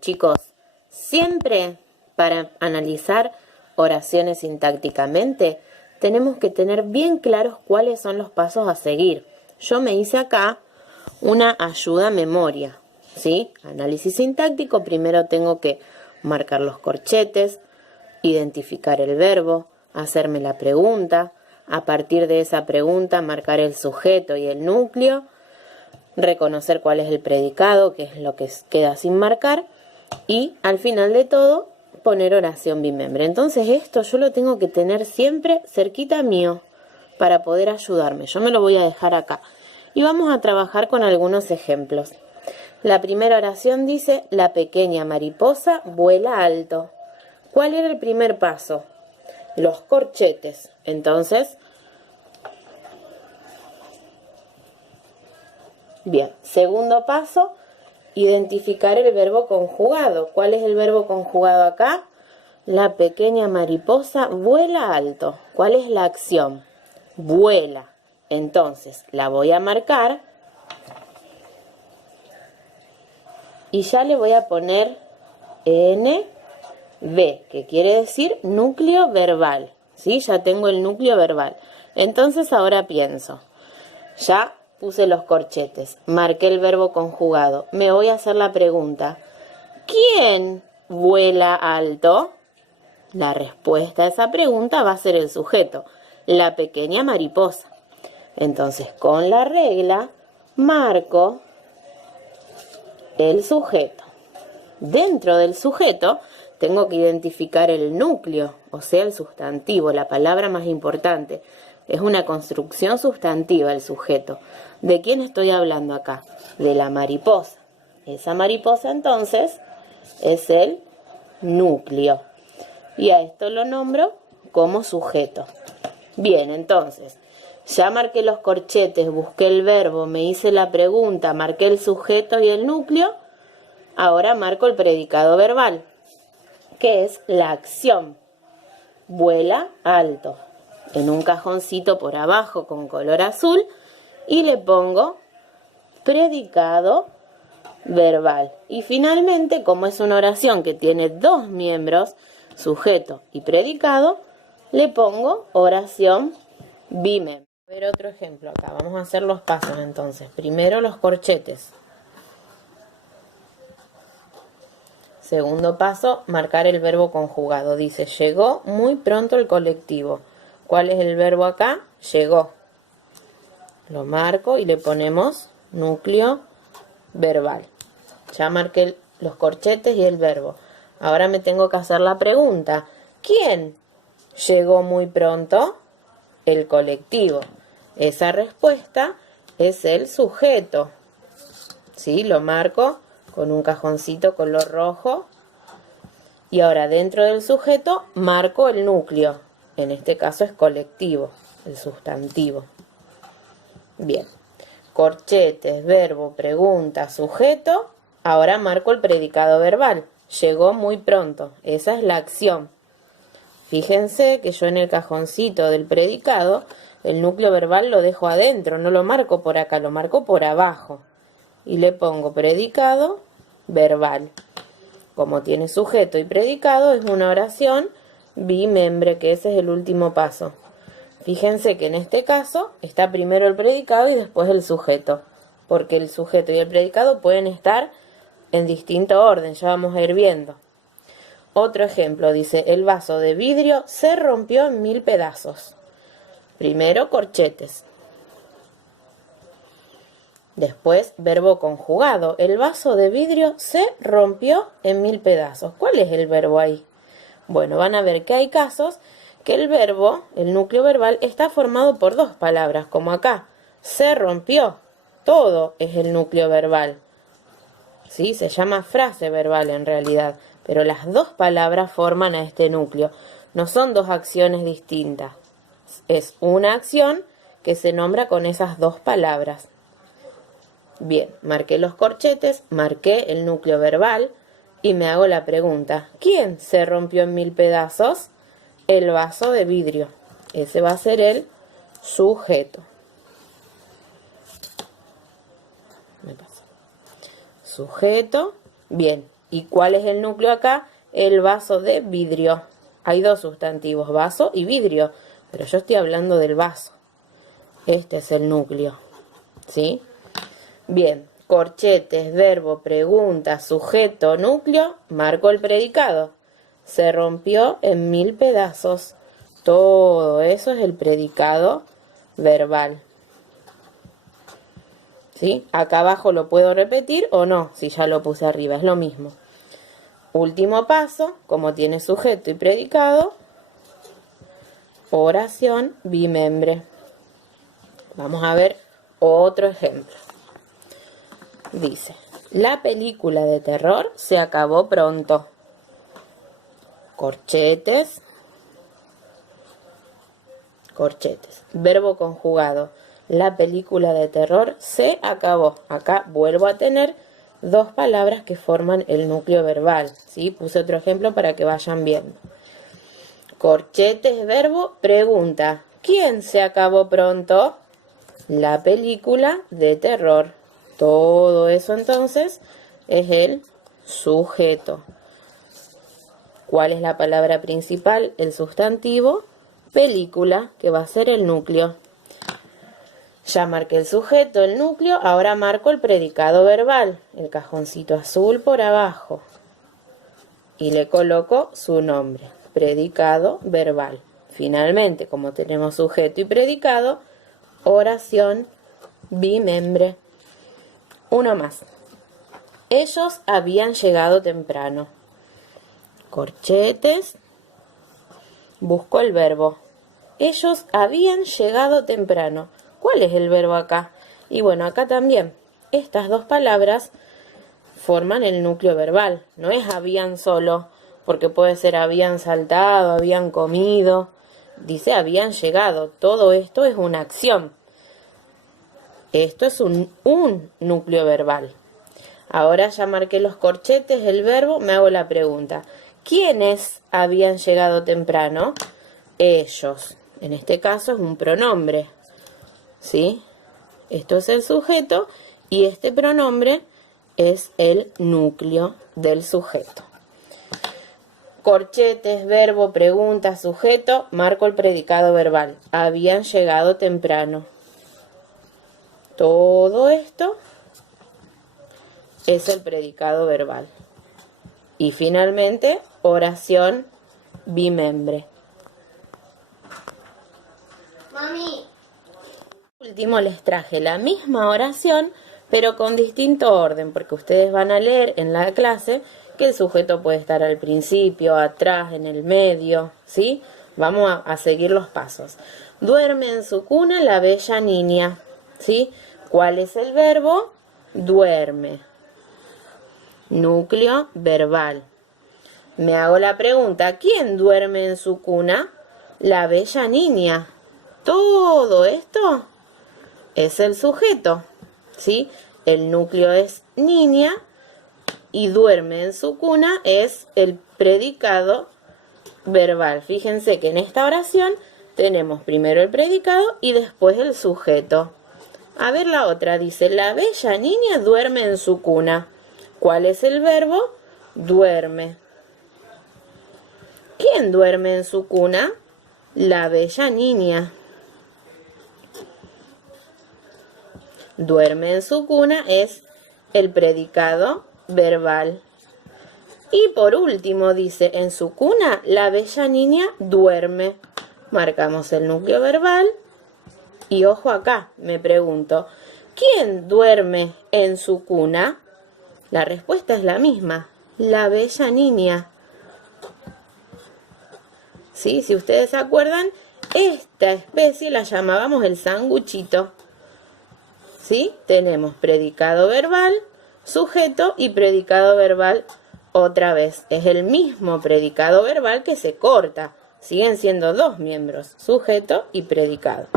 Chicos, siempre para analizar oraciones sintácticamente tenemos que tener bien claros cuáles son los pasos a seguir. Yo me hice acá una ayuda a memoria, ¿sí? Análisis sintáctico, primero tengo que marcar los corchetes, identificar el verbo, hacerme la pregunta, a partir de esa pregunta marcar el sujeto y el núcleo, reconocer cuál es el predicado, que es lo que queda sin marcar, y al final de todo poner oración bimembre. Entonces esto yo lo tengo que tener siempre cerquita mío para poder ayudarme. Yo me lo voy a dejar acá y vamos a trabajar con algunos ejemplos. La primera oración dice: la pequeña mariposa vuela alto. ¿Cuál era el primer paso? Los corchetes. Entonces, bien, segundo paso, identificar el verbo conjugado. ¿Cuál es el verbo conjugado acá? La pequeña mariposa vuela alto. ¿Cuál es la acción? Vuela. Entonces, la voy a marcar y ya le voy a poner NV, que quiere decir núcleo verbal. ¿Sí? Ya tengo el núcleo verbal. Entonces, ahora pienso. Ya puse los corchetes, marqué el verbo conjugado. Me voy a hacer la pregunta: ¿quién vuela alto? La respuesta a esa pregunta va a ser el sujeto, la pequeña mariposa. Entonces, con la regla, marco el sujeto. Dentro del sujeto, tengo que identificar el núcleo, o sea, el sustantivo, la palabra más importante. Es una construcción sustantiva el sujeto. ¿De quién estoy hablando acá? De la mariposa. Esa mariposa entonces es el núcleo. Y a esto lo nombro como sujeto. Bien, entonces, ya marqué los corchetes, busqué el verbo, me hice la pregunta, marqué el sujeto y el núcleo. Ahora marco el predicado verbal, que es la acción. Vuela alto. En un cajoncito por abajo con color azul y le pongo predicado verbal. Y finalmente, como es una oración que tiene dos miembros, sujeto y predicado, le pongo oración bimembre. A ver otro ejemplo acá. Vamos a hacer los pasos entonces. Primero los corchetes. Segundo paso, marcar el verbo conjugado. Dice: llegó muy pronto el colectivo. ¿Cuál es el verbo acá? Llegó. Lo marco y le ponemos núcleo verbal. Ya marqué los corchetes y el verbo. Ahora me tengo que hacer la pregunta: ¿quién llegó muy pronto? El colectivo. Esa respuesta es el sujeto. ¿Sí? Lo marco con un cajoncito color rojo. Y ahora dentro del sujeto marco el núcleo. En este caso es colectivo, el sustantivo. Bien. Corchetes, verbo, pregunta, sujeto. Ahora marco el predicado verbal. Llegó muy pronto. Esa es la acción. Fíjense que yo en el cajoncito del predicado, el núcleo verbal lo dejo adentro. No lo marco por acá, lo marco por abajo. Y le pongo predicado verbal. Como tiene sujeto y predicado, es una oración bimembre, que ese es el último paso. Fíjense que en este caso está primero el predicado y después el sujeto, porque el sujeto y el predicado pueden estar en distinto orden, ya vamos a ir viendo. Otro ejemplo dice: el vaso de vidrio se rompió en 1000 pedazos. Primero corchetes. Después, verbo conjugado. El vaso de vidrio se rompió en 1000 pedazos. ¿Cuál es el verbo ahí? Bueno, van a ver que hay casos que el verbo, el núcleo verbal, está formado por dos palabras, como acá. Se rompió. Todo es el núcleo verbal. ¿Sí? Se llama frase verbal en realidad, pero las dos palabras forman a este núcleo. No son dos acciones distintas. Es una acción que se nombra con esas dos palabras. Bien, marqué los corchetes, marqué el núcleo verbal y me hago la pregunta: ¿quién se rompió en 1000 pedazos? El vaso de vidrio. Ese va a ser el sujeto. Me pasa. Sujeto. Bien, ¿Y cuál es el núcleo acá? El vaso de vidrio. Hay dos sustantivos, vaso y vidrio, pero yo estoy hablando del vaso. Este es el núcleo, ¿sí? Bien, corchetes, verbo, pregunta, sujeto, núcleo, marco el predicado. Se rompió en 1000 pedazos. Todo eso es el predicado verbal. ¿Sí? Acá abajo lo puedo repetir o no, si ya lo puse arriba, es lo mismo. Último paso, como tiene sujeto y predicado, oración bimembre. Vamos a ver otro ejemplo. Dice, la película de terror se acabó pronto. Corchetes. Corchetes. Verbo conjugado. La película de terror se acabó. Acá vuelvo a tener dos palabras que forman el núcleo verbal, ¿sí? Puse otro ejemplo para que vayan viendo. Corchetes, verbo, pregunta. ¿Quién se acabó pronto? La película de terror. Todo eso entonces es el sujeto. ¿Cuál es la palabra principal? El sustantivo. Película, que va a ser el núcleo. Ya marqué el sujeto, el núcleo, ahora marco el predicado verbal, el cajoncito azul por abajo. Y le coloco su nombre, predicado verbal. Finalmente, como tenemos sujeto y predicado, oración bimembre. Uno más. Ellos habían llegado temprano. Corchetes. Busco el verbo. Ellos habían llegado temprano. ¿Cuál es el verbo acá? Y bueno, acá también. Estas dos palabras forman el núcleo verbal. No es habían solo, porque puede ser habían saltado, habían comido. Dice habían llegado. Todo esto es una acción. Esto es un núcleo verbal. Ahora ya marqué los corchetes, el verbo, me hago la pregunta. ¿Quiénes habían llegado temprano? Ellos. En este caso es un pronombre. ¿Sí? Esto es el sujeto y este pronombre es el núcleo del sujeto. Corchetes, verbo, pregunta, sujeto, marco el predicado verbal. Habían llegado temprano. Todo esto es el predicado verbal. Y finalmente, oración bimembre. Mami. Último les traje la misma oración, pero con distinto orden, porque ustedes van a leer en la clase que el sujeto puede estar al principio, atrás, en el medio, ¿sí? Vamos a seguir los pasos. Duerme en su cuna la bella niña, ¿sí? ¿Cuál es el verbo? Duerme. Núcleo verbal. Me hago la pregunta, ¿quién duerme en su cuna? La bella niña. Todo esto es el sujeto, ¿sí? El núcleo es niña y duerme en su cuna es el predicado verbal. Fíjense que en esta oración tenemos primero el predicado y después el sujeto. A ver la otra, dice, la bella niña duerme en su cuna. ¿Cuál es el verbo? Duerme. ¿Quién duerme en su cuna? La bella niña. Duerme en su cuna es el predicado verbal. Y por último dice, en su cuna la bella niña duerme. Marcamos el núcleo verbal. Y ojo acá, me pregunto, ¿quién duerme en su cuna? La respuesta es la misma, la bella niña. ¿Sí? Si ustedes se acuerdan, esta especie la llamábamos el sanguchito. ¿Sí? Tenemos predicado verbal, sujeto y predicado verbal otra vez. Es el mismo predicado verbal que se corta. Siguen siendo dos miembros, sujeto y predicado.